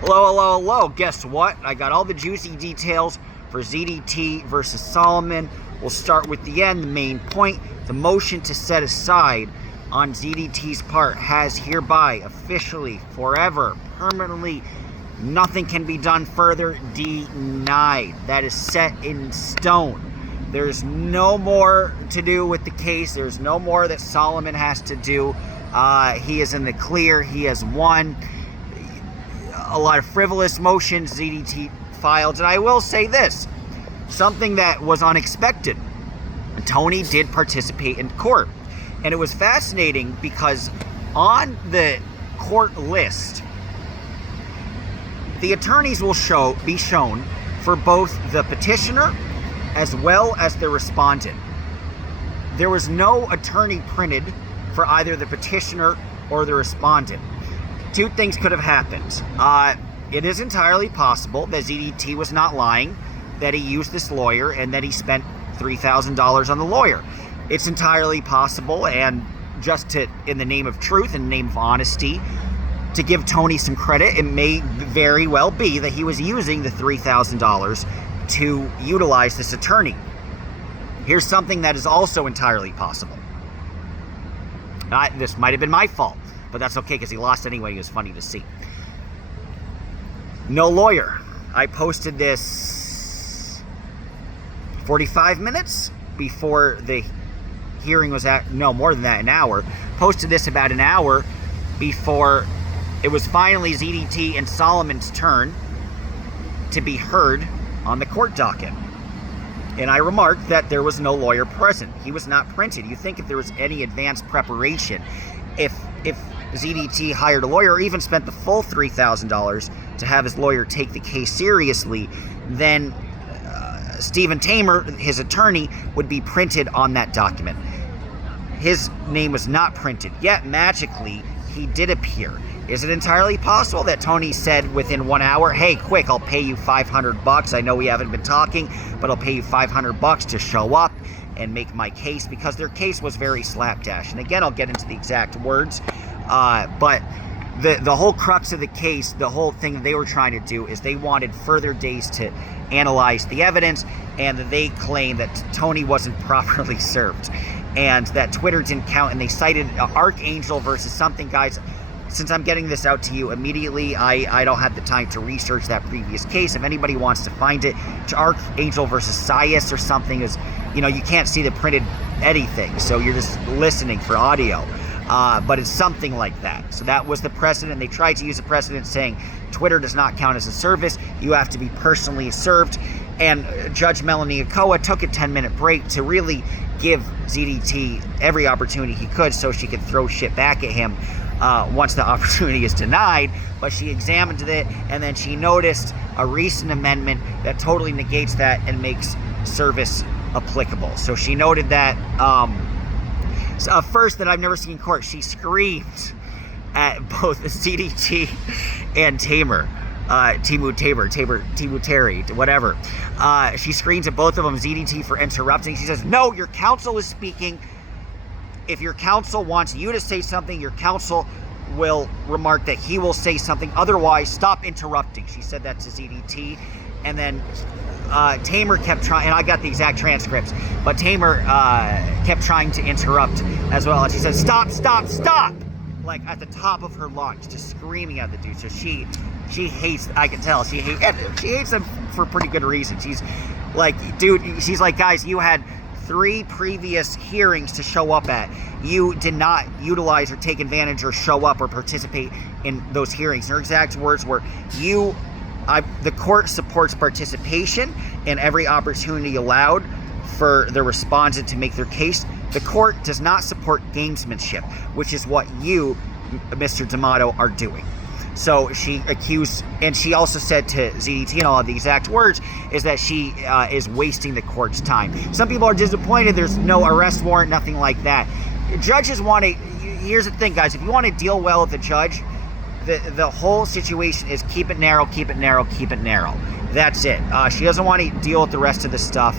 Hello, hello, hello. Guess what? I got all the juicy details for ZDT versus Solomon. We'll start with the end, the main point. The motion to set aside on ZDT's part has hereby officially, forever, permanently, nothing can be done further, denied. That is set in stone. There's no more to do with the case. There's no more that Solomon has to do. He is in the clear. He has won. A lot of frivolous motions ZDT filed. And I will say this, something that was unexpected. Tony did participate in court. And it was fascinating because on the court list, the attorneys will be shown for both the petitioner as well as the respondent. There was no attorney printed for either the petitioner or the respondent. Two things could have happened. It is entirely possible that ZDT was not lying, that he used this lawyer, and that he spent $3,000 on the lawyer. It's entirely possible, and just to, in the name of truth, in the name of honesty, to give Tony some credit, it may very well be that he was using the $3,000 to utilize this attorney. Here's something that is also entirely possible. This might have been my fault, but that's okay because he lost anyway. It was funny to see. No lawyer. I posted this 45 minutes before the hearing was no, more than that, an hour. Posted this about an hour before it was finally ZDT and Solomon's turn to be heard on the court docket. And I remarked that there was no lawyer present. He was not printed. You think if there was any advanced preparation, if ZDT hired a lawyer or even spent the full $3,000 to have his lawyer take the case seriously, then Stephen Tamer, his attorney, would be printed on that document. His name was not printed, yet magically he did appear. Is it entirely possible that Tony said within 1 hour, hey, quick, I'll pay you $500. I know we haven't been talking, but I'll pay you $500 to show up and make my case, because their case was very slapdash. And again, I'll get into the exact words, but the whole crux of the case, the whole thing that they were trying to do is they wanted further days to analyze the evidence, and they claim that Tony wasn't properly served and that Twitter didn't count, and they cited Archangel versus something. Guys, since I'm getting this out to you immediately, I don't have the time to research that previous case. If anybody wants to find it, to Archangel versus Sias or something, is, you know, you can't see the printed anything, so you're just listening for audio. But it's something like that. So that was the precedent. They tried to use a precedent saying Twitter does not count as a service. You have to be personally served. And Judge Melanie Ochoa took a 10-minute break to really give ZDT every opportunity he could so she could throw shit back at him once the opportunity is denied. But she examined it, and then she noticed a recent amendment that totally negates that and makes service applicable. So she noted that first, that I've never seen in court, she screamed at both the ZDT and Tamer. Timu Terry, whatever. She screams at both of them, ZDT for interrupting. She says, no, your counsel is speaking. If your counsel wants you to say something, your counsel will remark that he will say something. Otherwise, stop interrupting. She said that to ZDT. And then Tamer kept trying, and I got the exact transcripts, but Tamer kept trying to interrupt as well. And she said, stop, stop, stop! Like at the top of her lungs, just screaming at the dude. So she hates, I can tell, she hates them for pretty good reason. She's like, dude, she's like, guys, you had 3 previous hearings to show up at. You did not utilize or take advantage or show up or participate in those hearings. And her exact words were, the court supports participation and every opportunity allowed for the respondent to make their case. The court does not support gamesmanship, which is what you, Mr. D'Amato, are doing. So she accused, and she also said to ZDT, and all of the exact words, is that she is wasting the court's time. Some people are disappointed there's no arrest warrant, nothing like that. Judges want to, here's the thing, guys, if you want to deal well with the judge, the whole situation is keep it narrow, keep it narrow, keep it narrow. That's it. She doesn't want to deal with the rest of the stuff.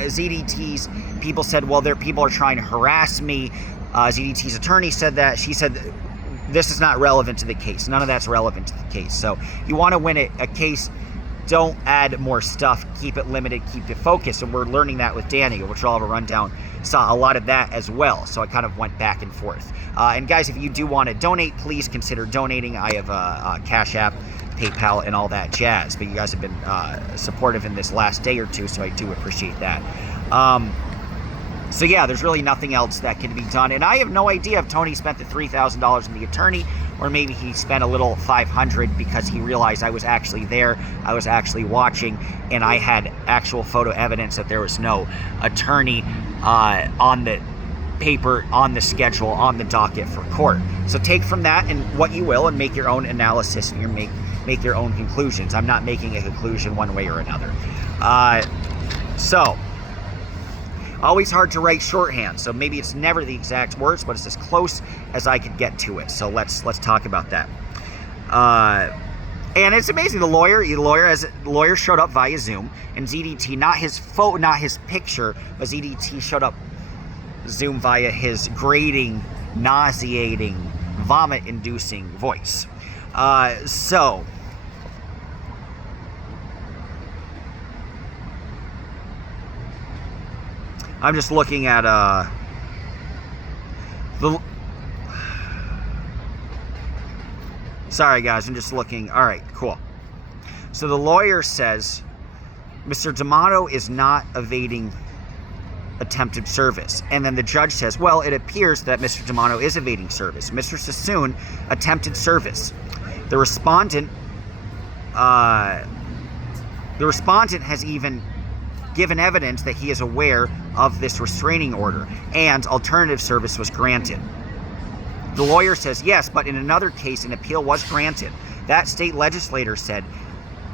ZDT's people said, well, people are trying to harass me. ZDT's attorney said that. She said, this is not relevant to the case. None of that's relevant to the case. So you want to win a case, don't add more stuff. Keep it limited. Keep it focused. And we're learning that with Danny, which I'll have a rundown. Saw a lot of that as well. So I kind of went back and forth. And guys, if you do want to donate, please consider donating. I have a Cash App, PayPal, and all that jazz. But you guys have been supportive in this last day or two, so I do appreciate that. So yeah, there's really nothing else that can be done. And I have no idea if Tony spent the $3,000 on the attorney, or maybe he spent a little $500 because he realized I was actually there, I was actually watching, and I had actual photo evidence that there was no attorney on the paper, on the schedule, on the docket for court. So take from that and what you will, and make your own analysis and make your own conclusions. I'm not making a conclusion one way or another. So always hard to write shorthand, so maybe it's never the exact words, but it's as close as I could get to it. So let's talk about that. And it's amazing. The lawyer showed up via Zoom, and ZDT, not his picture, but ZDT showed up Zoom via his grating, nauseating, vomit-inducing voice. So I'm just looking at sorry guys, I'm just looking. All right, cool. So the lawyer says Mr. D'Amato is not evading attempted service. And then the judge says, well, it appears that Mr. D'Amato is evading service. Mr. Sassoon attempted service. The respondent has even given evidence that he is aware of this restraining order, and alternative service was granted. The lawyer says, yes, but in another case, an appeal was granted. That state legislator said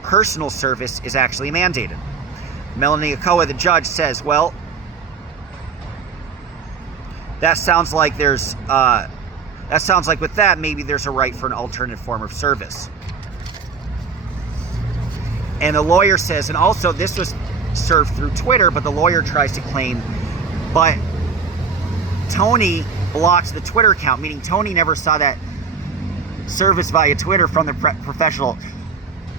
personal service is actually mandated. Melanie Okoa, the judge, says, well, that sounds like with that, maybe there's a right for an alternative form of service. And the lawyer says, and also this was served through Twitter, but the lawyer tries to claim, but Tony blocked the Twitter account, meaning Tony never saw that service via Twitter from the professional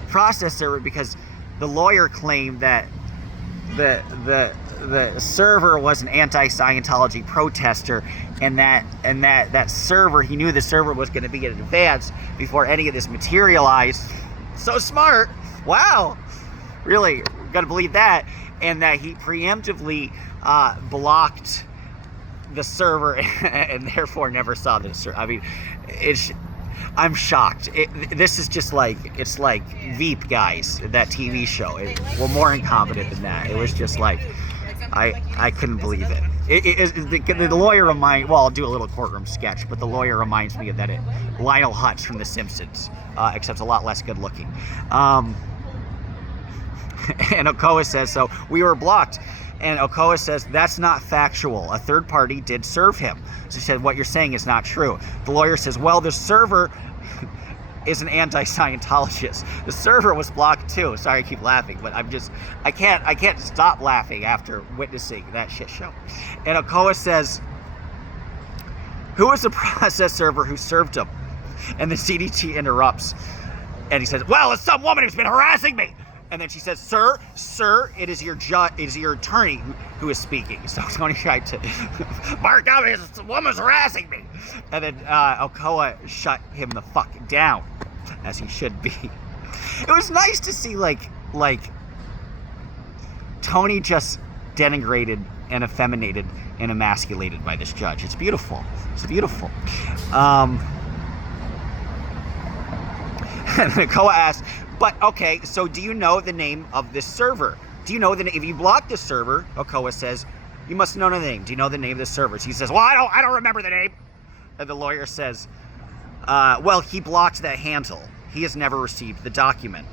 process server, because the lawyer claimed that the server was an anti-Scientology protester, and that server, he knew the server was going to be in advance before any of this materialized. So smart. Wow. Really, got to believe that. And that he preemptively blocked the server and therefore never saw the server. I mean, I'm shocked. This is just like, it's like Veep, guys, that TV show. We're more incompetent than that. It was just like, I couldn't believe it. The lawyer I'll do a little courtroom sketch, but the lawyer reminds me of that Lionel Hutz from The Simpsons, except a lot less good looking. And Okoa says, so we were blocked. And Okoa says, that's not factual. A third party did serve him. So she said, what you're saying is not true. The lawyer says, well, the server is an anti-Scientologist. The server was blocked too. Sorry, I keep laughing, but I can't stop laughing after witnessing that shit show. And Okoa says, who was the process server who served him? And the ZDT interrupts. And he says, well, it's some woman who's been harassing me. And then she says, sir, it is your attorney who is speaking. So Tony tried to bark out, this woman's harassing me. And then Okoa shut him the fuck down, as he should be. It was nice to see like Tony just denigrated and effeminated and emasculated by this judge. It's beautiful. It's beautiful. And Okoa asked, but okay, so do you know the name of this server? Do you know if you block this server, Okoa says, you must know the name. Do you know the name of the server? So he says, well, I don't remember the name. And the lawyer says, well, he blocked that handle. He has never received the document.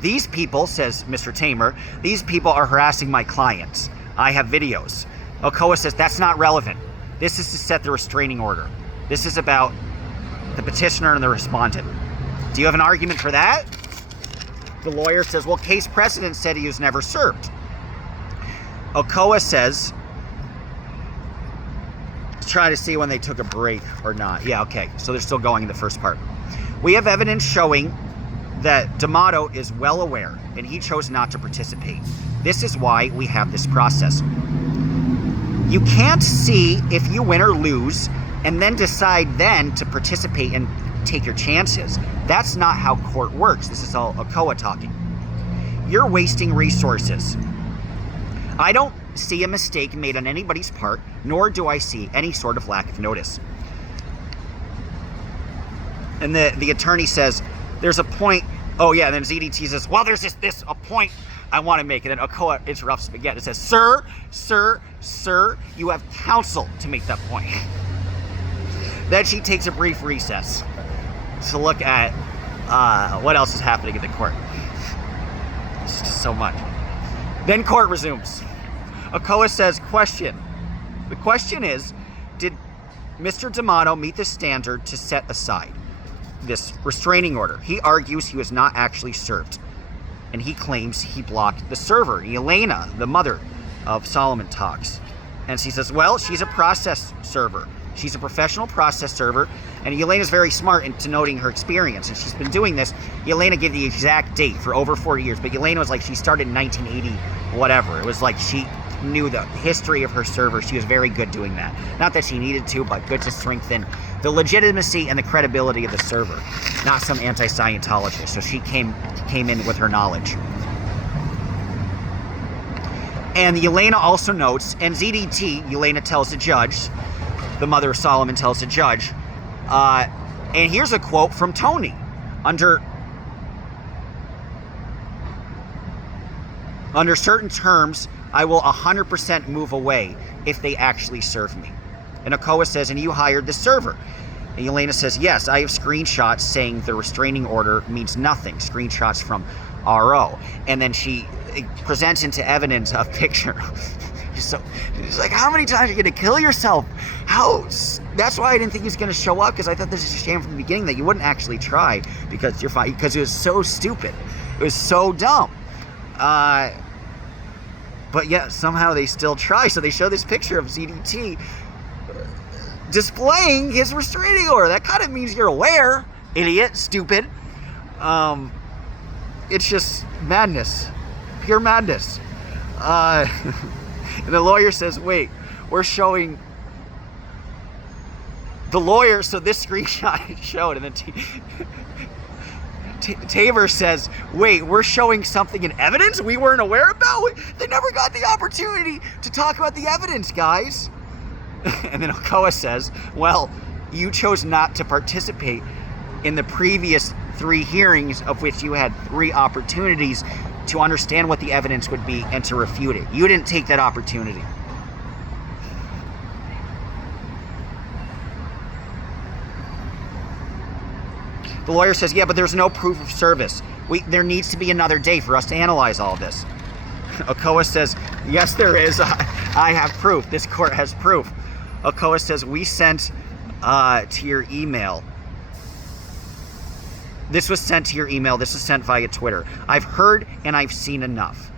These people, says Mr. Tamer, these people are harassing my clients. I have videos. Okoa says, that's not relevant. This is to set the restraining order. This is about the petitioner and the respondent. Do you have an argument for that? The lawyer says, well, case precedent said he was never served. Okoa says, try to see when they took a break or not. Yeah, okay. So they're still going in the first part. We have evidence showing that D'Amato is well aware, and he chose not to participate. This is why we have this process. You can't see if you win or lose, and then decide then to participate and take your chances. That's not how court works. This is all Okoa talking. You're wasting resources. I don't see a mistake made on anybody's part, nor do I see any sort of lack of notice. And the attorney says, there's a point. Oh yeah, and then ZDT says, well, there's this a point I want to make. And then Okoa interrupts him again. It says, sir, you have counsel to make that point. Then she takes a brief recess to look at what else is happening in the court. It's just so much. Then court resumes. Okoa says, question. The question is, did Mr. D'Amato meet the standard to set aside this restraining order? He argues he was not actually served, and he claims he blocked the server. Elena, the mother of Solomon, talks, and she says, well, she's a process server. She's a professional process server, and Elena's very smart in denoting her experience, and she's been doing this. Elena gave the exact date for over 40 years, but Elena was like, she started in 1980, whatever. It was like she knew the history of her server. She was very good doing that. Not that she needed to, but good to strengthen the legitimacy and the credibility of the server, not some anti-Scientologist. So she came in with her knowledge. And Elena also notes, and ZDT, Elena tells the judge, the mother of Solomon tells the judge, and here's a quote from Tony. Under certain terms, I will 100% move away if they actually serve me. And Okoa says, and you hired the server. And Elena says, yes, I have screenshots saying the restraining order means nothing. Screenshots from RO. And then she presents into evidence a picture. So she's like, how many times are you going to kill yourself? That's why I didn't think he was going to show up, because I thought this was a shame from the beginning that you wouldn't actually try, because you're fine, because it was so stupid. It was so dumb. But yeah, somehow they still try. So they show this picture of ZDT displaying his restraining order. That kind of means you're aware, idiot, stupid. It's just madness. Pure madness. And the lawyer says, wait, we're showing... The lawyer, so this screenshot showed, and then Tabor says, wait, we're showing something in evidence we weren't aware about? They never got the opportunity to talk about the evidence, guys. And then Okoa says, well, you chose not to participate in the previous 3 hearings, of which you had 3 opportunities to understand what the evidence would be and to refute it. You didn't take that opportunity. The lawyer says, yeah, but there's no proof of service. There needs to be another day for us to analyze all this. Okoa says, yes, there is. I have proof. This court has proof. Okoa says, we sent to your email. This was sent to your email. This was sent via Twitter. I've heard and I've seen enough.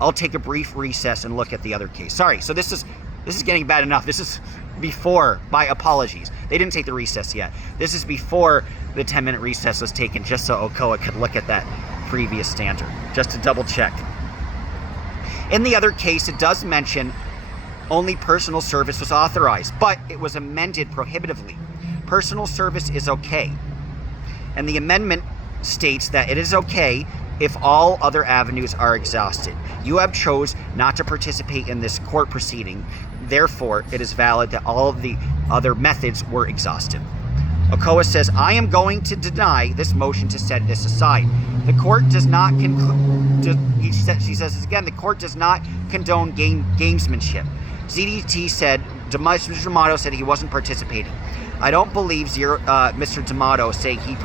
I'll take a brief recess and look at the other case. Sorry, so this is getting bad enough. This is before, my apologies. They didn't take the recess yet. This is before the 10-minute recess was taken, just so Okoa could look at that previous standard, just to double check. In the other case, it does mention only personal service was authorized, but it was amended prohibitively. Personal service is okay. And the amendment states that it is okay if all other avenues are exhausted. You have chose not to participate in this court proceeding. Therefore, it is valid that all of the other methods were exhausted. Okoa says, I am going to deny this motion to set this aside. The court does not she says this again, the court does not condone gamesmanship. ZDT said, Mr. D'Amato said he wasn't participating. I don't believe Mr. D'Amato saying he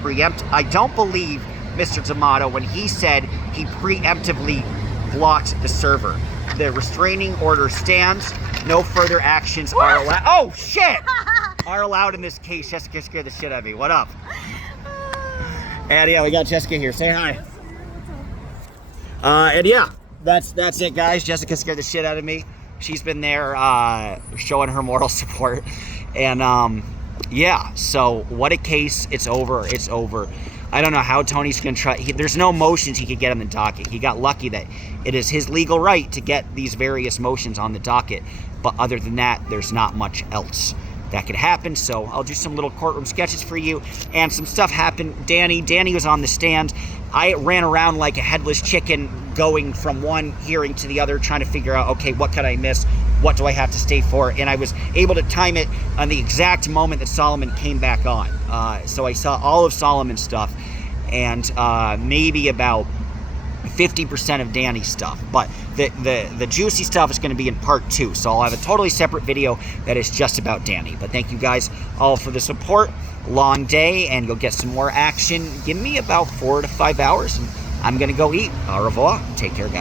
I don't believe Mr. D'Amato when he said he preemptively blocked the server. The restraining order stands. No further actions are allowed. Oh, shit! Are allowed in this case. Jessica scared the shit out of me. What up? And yeah, we got Jessica here. Say hi. And yeah, that's it, guys. Jessica scared the shit out of me. She's been there showing her moral support. And yeah, so what a case. It's over. It's over. I don't know how Tony's going to try. There's no motions he could get on the docket. He got lucky that it is his legal right to get these various motions on the docket. But other than that, there's not much else that could happen. So I'll do some little courtroom sketches for you. And some stuff happened. Danny was on the stand. I ran around like a headless chicken, going from one hearing to the other, trying to figure out, okay, what could I miss? What do I have to stay for? And I was able to time it on the exact moment that Solomon came back on. So I saw all of Solomon's stuff and maybe about 50% of Danny's stuff. But the juicy stuff is going to be in part 2. So I'll have a totally separate video that is just about Danny. But thank you guys all for the support. Long day, and you'll get some more action. Give me about 4 to 5 hours, and I'm going to go eat. Au revoir. Take care, guys.